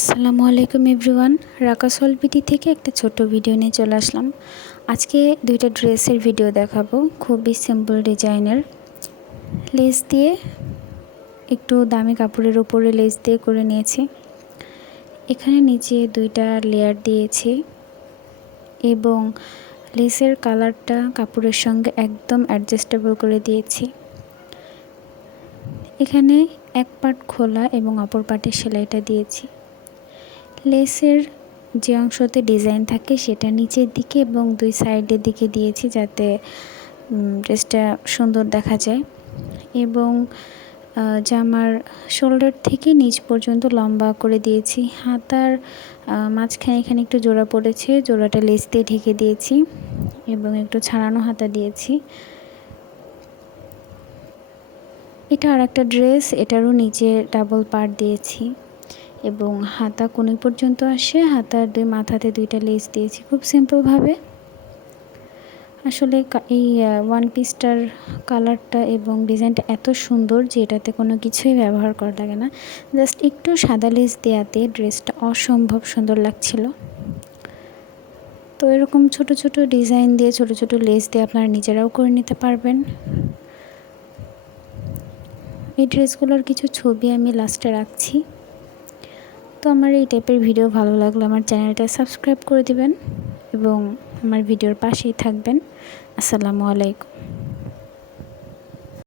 আসসালামু আলাইকুম এভরিওয়ান। রাকাস হলপিটি থেকে একটা ছোট ভিডিও নিয়ে চলে আসলাম। আজকে দুইটা ড্রেসের ভিডিও দেখাবো, খুবই সিম্পল ডিজাইনের। লেস দিয়ে একটু দামি কাপড়ের উপরে লেস দিয়ে করে নিয়েছি। এখানে নিচে দুইটা লেয়ার দিয়েছি এবং লেসের কালারটা কাপড়ের সঙ্গে একদম অ্যাডজাস্টেবল করে দিয়েছি। এখানে এক পার্ট খোলা এবং অপর পার্টের সেলাইটা দিয়েছি। লেসের যে অংশতে ডিজাইন থাকে সেটা নিচের দিকে এবং দুই সাইডের দিকে দিয়েছি যাতে ড্রেসটা সুন্দর দেখা যায়। এবং জামার শোল্ডার থেকে নিচ পর্যন্ত লম্বা করে দিয়েছি। হাতার মাঝখানে এখানে একটু জোড়া পড়েছে, জোড়াটা লেস দিয়ে ঢেকে দিয়েছি এবং একটু ছাড়ানো হাতা দিয়েছি। এটা আর একটা ড্রেস, এটারও নিচে ডাবল পার্ট দিয়েছি এবং হাতা কোণে পর্যন্ত আসে। হাতার দুই মাথাতে দুইটা লেস দিয়েছি খুব সিম্পলভাবে। আসলে এই ওয়ান পিসটার কালারটা এবং ডিজাইনটা এত সুন্দর যে এটাতে কোনো কিছুই ব্যবহার করা লাগে না, জাস্ট একটু সাদা লেস দেওয়াতে ড্রেসটা অসম্ভব সুন্দর লাগছিল। তো এরকম ছোট ছোট ডিজাইন দিয়ে ছোট ছোট লেস দিয়ে আপনারা নিজেরাও করে নিতে পারবেন। এই ড্রেসগুলোর কিছু ছবি আমি লাস্টে রাখছি। তো আমার এই টাইপের ভিডিও ভালো লাগলে আমার চ্যানেলটা সাবস্ক্রাইব করে দিবেন এবং আমার ভিডিওর পাশেই থাকবেন। আসসালামু আলাইকুম।